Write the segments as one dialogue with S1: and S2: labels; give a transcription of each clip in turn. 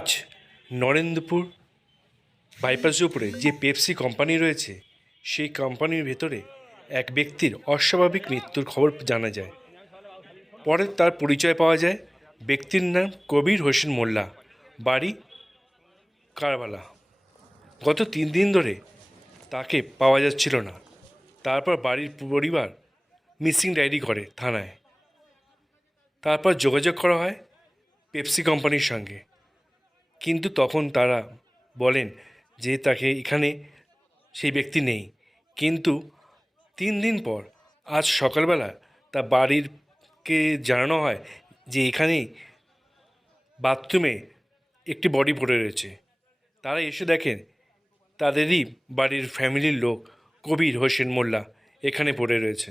S1: আজ নরেন্দ্রপুর বাইপাসের উপরে যে পেপসি কোম্পানি রয়েছে, সেই কোম্পানির ভেতরে এক ব্যক্তির অস্বাভাবিক মৃত্যুর খবর জানা যায়। পরে তার পরিচয় পাওয়া যায়। ব্যক্তির নাম কবির হোসেন মোল্লা, বাড়ি কারবালা। গত তিন দিন ধরে তাকে পাওয়া যাচ্ছিল না। তারপর বাড়ির পরিবার মিসিং ডায়েরি করে থানায়। তারপর যোগাযোগ করা হয় পেপসি কোম্পানির সঙ্গে। কিন্তু তখন তারা বলেন যে তাকে এখানে সেই ব্যক্তি নেই কিন্তু তিন দিন পর আজ সকালবেলা তা বাড়িরকে জানানো হয় যে এখানেই বাথরুমে একটি বডি পড়ে রয়েছে তারা এসে দেখেন তাদেরই বাড়ির ফ্যামিলির লোক কবির হোসেন মোল্লা এখানে পড়ে রয়েছে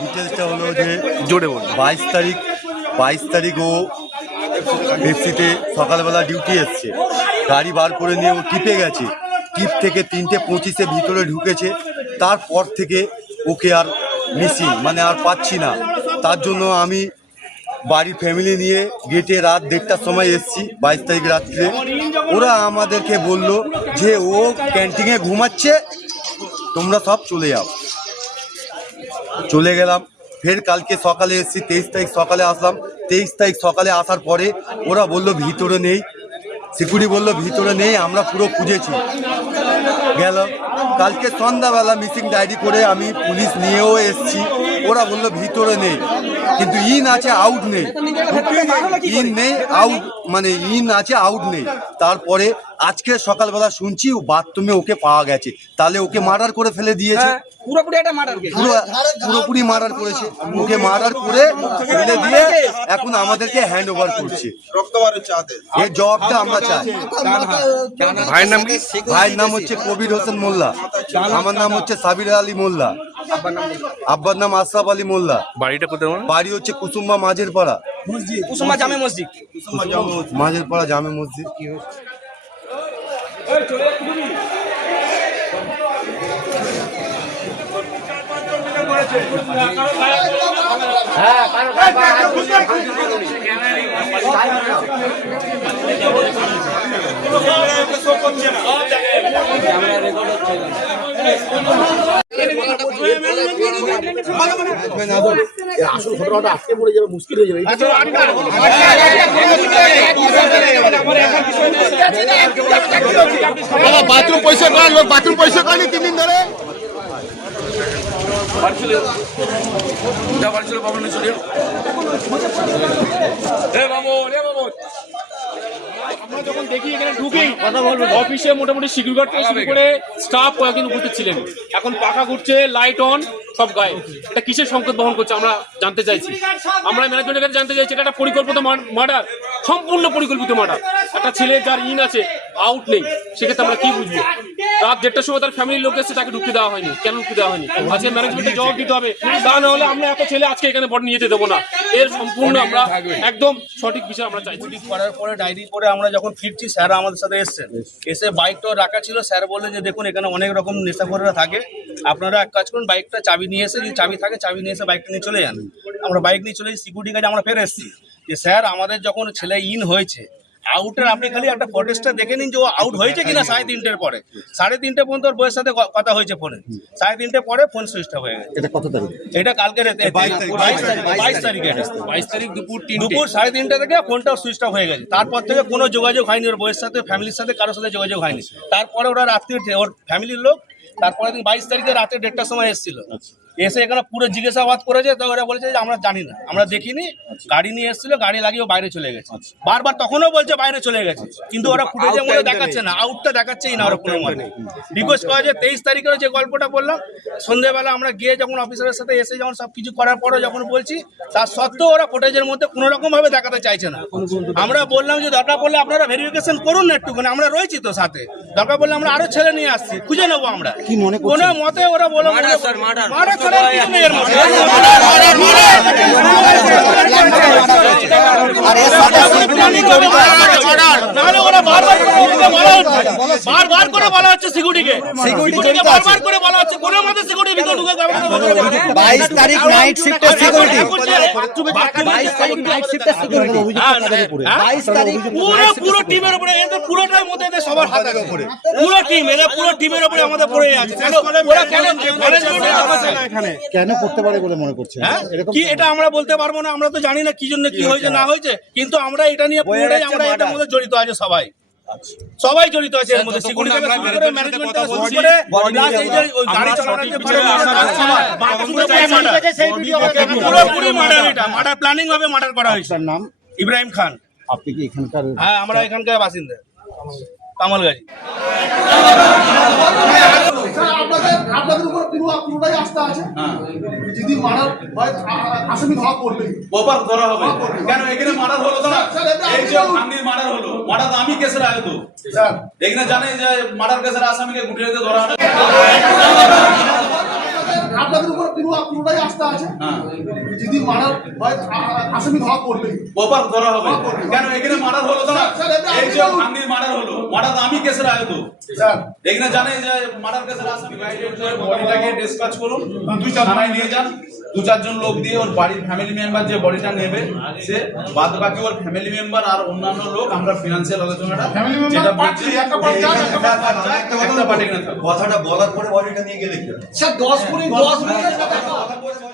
S2: ডিটেলসটা হলো যে
S3: জোরে বল
S2: বাইশ তারিখ বাইশ তারিখ ও পেপসিতে সকালবেলা ডিউটি এসছে। গাড়ি বার করে নিয়ে ও টিপে গেছে। টিপ থেকে তিনটে পঁচিশে ভিতরে ঢুকেছে। তারপর থেকে ওকে আর মিসিং মানে আর পাচ্ছি না। তার জন্য আমি বাড়ির ফ্যামিলি নিয়ে গেটে রাত দেড়টার সময় এসছি, বাইশ তারিখ রাত্রে। ওরা আমাদেরকে বলল যে ও ক্যান্টিনে ঘুমাচ্ছে, তোমরা সব চলে যাও। চলে গেলাম। ফের কালকে সকালে এসছি, তেইশ তারিখ সকালে আসলাম। তেইশ তারিখ সকালে আসার পরে ওরা বলল, ভিতরে নেই। সিকিউরিটি বলল, ভিতরে নেই, আমরা পুরো খুঁজেছি। গেল। কালকে সন্ধ্যাবেলা মিসিং ডায়েরি করে আমি পুলিশ নিয়েও এসছি। ওরা বলল, ভিতরে নেই। কিন্তু ইন আছে আউট নেই। ইন নেই আউট মানে ইন আছে আউট নেই। তারপরে আজকে সকালবেলা শুনছি ও বাথরুমে ওকে পাওয়া গেছে। তাহলে ওকে মার্ডার করে ফেলে দিয়েছে।
S4: পুরোপুরি একটা মার্ডার
S2: পুরোপুরি মার্ডার করেছে। ওকে মার্ডার করে ফেলে দিয়ে এখন আমাদেরকে হ্যান্ড ওভার করছে। এর জবাবটা আমরা চাই।
S3: ভাইয়ের নাম কি?
S2: ভাইয়ের নাম হচ্ছে কবির হোসেন মোল্লা। আমার নাম হচ্ছে সাবির আলী মোল্লা। আব্বার নাম আশরাফ আলী মোল্লা।
S3: বাড়িটা কোথায়
S2: বাড়ি হচ্ছে কুসুম্বা মাঝের পাড়া
S4: জামে মসজিদ।
S2: মাঝের পাড়া জামে মসজিদ।
S5: হ্যাঁ ক্যামেরা রেকর্ড হচ্ছে আসল ঘটনাটা আজকে পড়ে যাবে মুশকিল হয়ে যাবে
S6: বাথরুম পয়সা করার লোক বাথরুম পয়সা করেনি তিন দিন ধরে
S7: আমরা যখন দেখি এখানে ঢুকেই অফিসে মোটামুটি সিকিউরিটি গার্ড থেকে শুরু করে স্টাফ কয়েকদিন উপস্থিত ছিলেন। এখন পাখা ঘুরছে লাইট অন সব গায়ে। এটা কিসের সংকেত বহন করছে আমরা জানতে চাইছি। আমরা ম্যানেজমেন্টের কাছে জানতে চাইছি এটা একটা পরিকল্পিত মার্ডার সম্পূর্ণ পরিকল্পিত মার্ডার একটা ছেলে যার ইন আছে আউট নেই সেক্ষেত্রে আমরা কি বুঝব? রাত দেড়টার সময় তার ফ্যামিলির লোক এসে তাকে ঢুকতে দেওয়া হয়নি। কেন ঢুকতে দেওয়া হয়নি? আজকে ম্যানেজমেন্টে জবাব দিতে হবে। তা না হলে আমরা এত ছেলে আজকে এখানে বড় নিয়ে যেতে দেবো না। এর সম্পূর্ণ আমরা একদম সঠিক বিষয় আমরা চাইছি।
S8: করার পরে ডায়েরি করে আমরা যখন ফিরছি, স্যার আমাদের সাথে এসেছেন। এসে বাইকটা রাখা ছিল। স্যার বললেন যে, দেখুন, এখানে অনেক রকম নেশাখোররা থাকে। আপনারা এক কাজ করুন বাইকটা চাবি নিয়ে এসে, যদি চাবি থাকে, চাবি নিয়ে এসে বাইকটা নিয়ে চলে যান। আমরা বাইক নিয়ে চলে সিকিউরিটি গার্ড আমরা ফের এসেছি। যে, স্যার, আমাদের যখন ছেলে ইন হয়েছে আউটের আপনি খালি একটা ফটেজটা দেখে নিন যে ও আউট হয়েছে কিনা সাড়ে তিনটের পরে। সাড়ে তিনটে পর্যন্ত ওর বইয়ের সাথে কথা হয়েছে ফোনে সাড়ে তিনটে পরে ফোন সুইচ অফ হয়ে গেছে।
S5: এটা কত তারিখ?
S8: এটা কালকে রাতে বাইশ তারিখে বাইশ তারিখ
S7: দুপুর
S8: দুপুর সাড়ে তিনটা থেকে ফোনটা সুইচ অফ হয়ে গেছে। তারপর থেকে কোনো যোগাযোগ হয়নি ওর বইয়ের সাথে ফ্যামিলির সাথে কারোর সাথে যোগাযোগ হয়নি। তারপরে ওরা রাত্রি ওর ফ্যামিলির লোক তারপরে দিন বাইশ তারিখে রাতে দেড়টার সময় এসেছিল। এসে এখানে পুরো জিজ্ঞাসাবাদ করেছে তো ওরা বলেছে যে আমরা জানি না আমরা দেখিনি গাড়ি নিয়ে এসেছিল গাড়ি লাগিয়ে বাইরে চলে গেছে। বারবার তখনও বলছে বাইরে চলে গেছে কিন্তু ওরা ফুটেজের মধ্যে দেখাচ্ছে না আউটটা দেখাচ্ছেই না ওরা কোনো মতে। রিকোয়েস্ট করা যে তেইশ তারিখের যে গল্পটা বললাম সন্ধ্যেবেলা আমরা গিয়ে যখন অফিসারের সাথে এসে যখন সব কিছু করার পরে যখন বলছি তার সত্ত্বেও ওরা ফুটেজের মধ্যে কোনো রকম ভাবে দেখাতে চাইছে না। আমরা বললাম যে দরকার পড়লে আপনারা ভেরিফিকেশন করুন না একটুখানি আমরা রয়েছি তো সাথে। দরকার পড়লে আমরা আরও ছেলে নিয়ে আসছি খুঁজে নেব আমরা।
S5: কি মনে?
S8: কোনো মতে ওরা বলে ওরা বারবার করে ওদেরকে বলা হচ্ছে। বারবার করে বলা হচ্ছে সিকিউরিটিকে। সিকিউরিটিকে বারবার করে বলা হচ্ছে। কোনো মতে সিকিউরিটি ভিতরে ঢুকে যাবে না।
S5: বাইশ তারিখ নাইট শিফটে সিকিউরিটি
S8: বাইশ তারিখ
S5: নাইট শিফটে সিকিউরিটি বাইশ তারিখ
S8: পুরো পুরো টিমের উপরে এদের পুরোটাই মধ্যে এদের সবার হাত আছে পুরো টিম এরা পুরো টিমের উপরে আমাদের পড়ে আছে কেন? ওরা কেন
S5: কেন করতে পারে বলে মনে করছেন?
S8: কি এটা আমরা বলতে পারব না? আমরা তো জানি না কি জন্য কি হয়েছে না হয়েছে। কিন্তু আমরা এটা নিয়ে পুরোটাই আমরা এটার মধ্যে জড়িত আছে সবাই। সবাই জড়িত আছে এর মধ্যে। সিকিউরিটি থেকে শুরু করে ম্যানেজমেন্ট থেকে শুরু করে plus এই যে ওই গাড়ি চালানোর যে পুরোপুরি মার্ডার এটা। মার্ডার প্ল্যানিং হবে মার্ডার করা হয়েছে।
S5: নাম?
S8: ইব্রাহিম খান।
S5: আপনি কি এখানকার
S8: হ্যাঁ আমরা এখানকার বাসিন্দা। কামালগাজি
S6: হয়।
S9: এখানে যে কেসের আয়ত। এখানে জানে যে মার্ডার কেসের আসামিকে গুটিয়ে ধরা হবে
S6: আপনাদের উপর পুরো পুরোটাই আস্থা আছে। যদি মারার হয় আসামি ধরা পড়বেই
S9: প্রপার ধরা হবে। কেন? এখানে মার্ডার হলো না। এই যে
S6: আপনি-
S9: ভাঙ্গির হলো। মার্ডার আমি কেসের আয়ত।
S6: স্যার।
S9: এখানে জানে যে মার্ডার কেসের আসামি বডিটাকে ডিসকাস করুন। দুই চার থানায় নিয়ে যান। দু চারজন লোক দিয়ে ওর বাড়ির ফ্যামিলি মেম্বার যে বডিটা নেবে সে বাদ বাকি ওর ফ্যামিলি মেম্বার আর অন্যান্য লোক আমরা ফিনান্সিয়াল আলোচনাটা যেটা
S2: কথাটা বলার পরে বডিটা নিয়ে গেলে কি
S6: স্যার দশ কুড়ি দশ মিনিট
S9: কথা বলে বডিটা